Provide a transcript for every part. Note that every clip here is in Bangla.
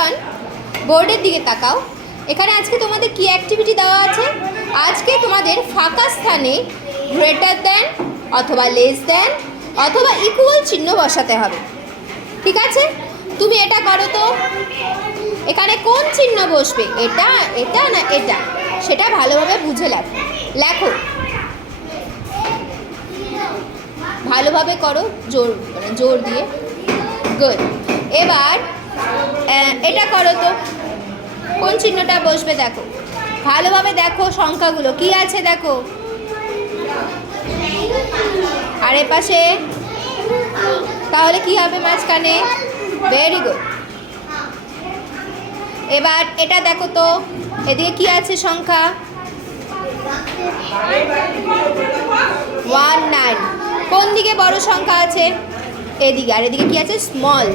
চিলড্রান, বোর্ডের দিকে তাকাও। এখানে আজকে তোমাদের কি অ্যাক্টিভিটি দেওয়া আছে? আজকে তোমাদের ফাঁকা স্থানে গ্রেটার দ্যান অথবা লেস দ্যান অথবা ইকুয়াল চিহ্ন বসাতে হবে। ঠিক আছে, তুমি এটা করো তো। এখানে কোন চিহ্ন বসবে, এটা এটা না এটা, সেটা ভালোভাবে বুঝে লেখো। লেখো ভালোভাবে করো, জোর দিয়ে। গুড। এবার এটা করো তো, কোন চিহ্নটা বসবে দেখো, ভালোভাবে দেখো সংখ্যাগুলো কি আছে দেখো। আর এ পাশে তাহলে কি হবে মাঝখানে? Very good. এবার এটা দেখো তো, এদিকে কি আছে সংখ্যা? 19। কোন দিকে বড় সংখ্যা আছে? এদিকে। আর এদিকে কি আছে? স্মল,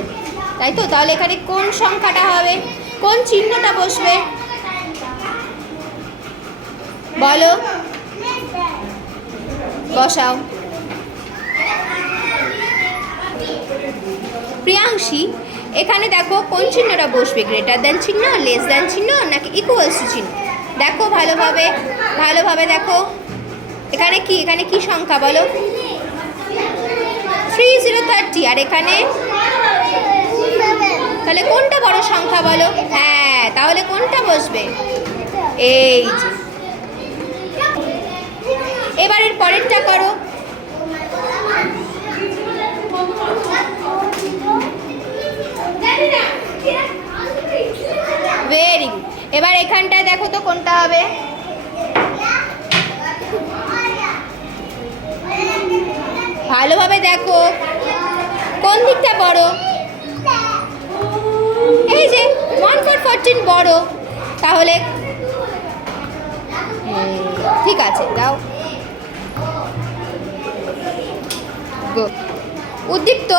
তাই তো? তাহলে এখানে কোন সংখ্যাটা হবে, কোন চিহ্নটা বসবে বলো, বসাও। প্রিয়াংশী, এখানে দেখো কোন চিহ্নটা বসবে, গ্রেটার দ্যান চিহ্ন, লেস দ্যান চিহ্ন নাকি ইকুয়ালস টু চিহ্ন? দেখো ভালোভাবে, ভালোভাবে দেখো। এখানে কি, এখানে কি সংখ্যা বলো? 3030। আর এখানে তাহলে কোনটা বড় সংখ্যা বলো? হ্যাঁ, তাহলে কোনটা বসবে? এই যে। এবারের পরেরটা করো। Very good. এবার এখানটায় দেখো তো কোনটা হবে। ভালোভাবে দেখো কোন দিকটা বড়। এই যে 1/14 বড়, তাহলে ঠিক আছে, দাও। উদ্দীপ্ত,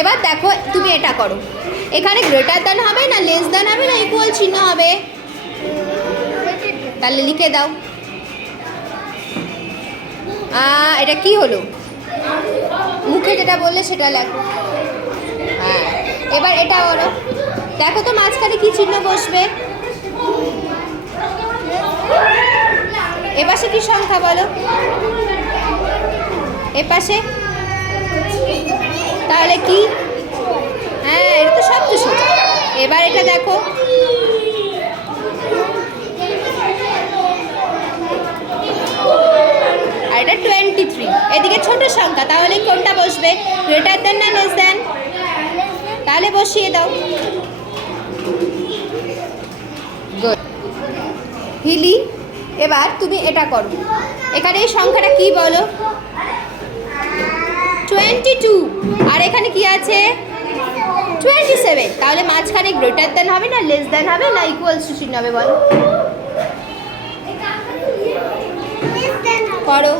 এবার দেখো তুমি এটা করো। এখানে গ্রেটার দ্যান হবে না লেস দ্যান হবে না ইকুয়াল চিহ্ন হবে? তাহলে লিখে দাও। এটা কি হলো? মুখে যেটা বললে সেটা লেখো। হ্যাঁ, এবার এটা বলো। দেখো তো মাঝখানে কি চিহ্ন বসবে? এপাশে কি সংখ্যা বলো? এপাশে তাহলে কি? হ্যাঁ, এটা তো সব তো সোজা। এবার এটা দেখো, আর এটা 23। এদিকে ছোট সংখ্যা, তাহলে কোনটা বসবে? গ্রেটার দ্যান না লেস দ্যান? তাহলে বসিয়ে দাও। গুড। হিলি, এবার তুমি এটা করো। এখানে এই সংখ্যাটা কি বলো? 22। আর এখানে কি আছে? 27। তাহলে মাঝখানে গ্রেটার দ্যান হবে না লেস দ্যান হবে না ইকুয়ালস টু চিহ্ন হবে বলো? করো।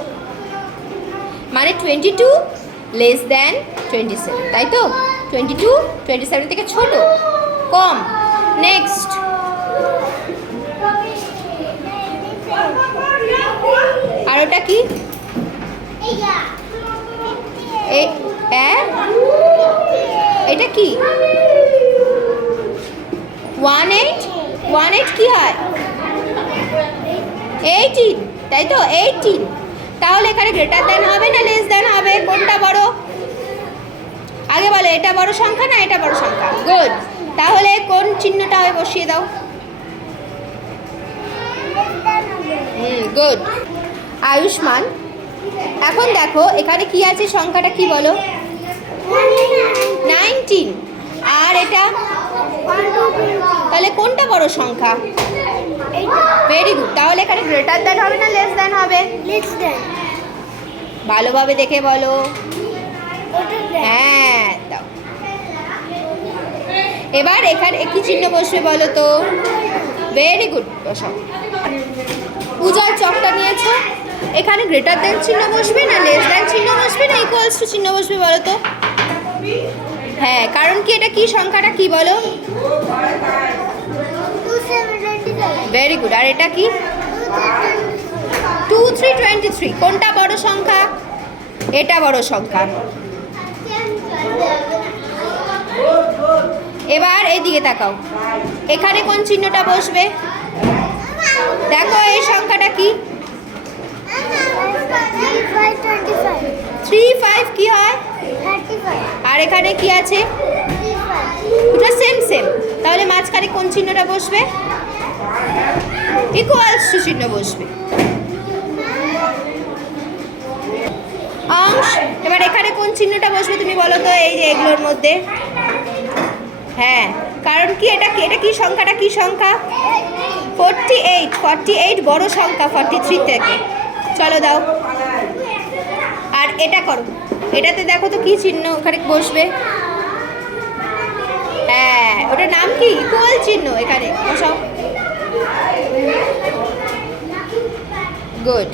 মানে 22 লেস দ্যান 27, তাই তো? 22 27 থেকে ছোট, কম। নেক্সট। আর ওটা কি? এটা কি? 18 কি হয়? 18, তাই তো? 18। তাহলে এখানে গ্রেটার দ্যান হবে না লেস দ্যান হবে? কোনটা বড় আগে বলো? এটা বড় সংখ্যা না এটা বড় সংখ্যা? গুড। তাহলে কোন চিহ্নটা হবে বসিয়ে দাও। গুড। আয়ুষ্মান, এখন দেখো এখানে কি আছে, সংখ্যাটা কি বলো? 19। আর এটা তাহলে কোনটা বড় সংখ্যা? Very good. তাহলে এখানে গ্রেটার দ্যান হবে না লেস দ্যান হবে? Less than. ভালোভাবে দেখে বলো। হ্যাঁ, দাও। এবার এখানে কি চিহ্ন বসবে বলো তো? ভেরি গুড, বসাও। পূজার চকটা নিয়েছো, এখানে গ্রেটার দ্যান চিহ্ন বসবে না লেস দ্যান চিহ্ন বসবে না ইকুয়ালস টু চিহ্ন বসবে বলো তো? হ্যাঁ, কারণ কি? এটা কি সংখ্যাটা কি বলো? Very good. আর এটা কি? 2323। কোনটা বড় সংখ্যা? এটা বড় সংখ্যা। এবার এই দিকে তাকাও, এখানে কোন চিহ্নটা বসবে? দেখো এই সংখ্যাটা কি? 3 5 কি হয়? আর এখানে কি আছে? দুটো সেম সেম, তাহলে মাঝখানে কোন চিহ্নটা বসবে? ইকুয়ালস টু চিহ্ন বসবে। অংশ, এবার এখানে কোন চিহ্নটা বসবে তুমি বলো তো, এই যে এগুলোর মধ্যে? হ্যাঁ, কারণ কি এটা কি সংখ্যাটা কি সংখ্যা? 48 বড় সংখ্যা 43 থেকে। চলো দাও। আর এটা করো, এটাতে দেখো তো কি চিহ্ন ওখানে বসবে? হ্যাঁ, ওটার নাম কি? ইকুয়াল চিহ্ন এখানে বসাও। গুড।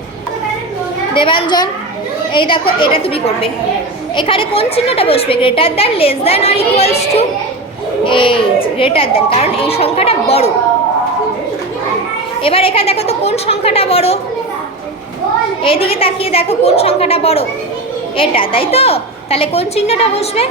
দেবাঞ্জন, এই দেখো এটা তুমি করবে। এখানে কোন চিহ্নটা বসবে? গ্রেটার দ্যান, লেস দ্যান আর ইকুয়ালস টু? এই গ্রেটার দ্যান, কারণ এই সংখ্যাটা বড়। এবার এখানে দেখো তো কোন সংখ্যাটা বড়? এইদিকে তাকিয়ে দেখো কোন সংখ্যাটা বড়? এটা, তাই তো? তাহলে কোন চিহ্নটা বসবে?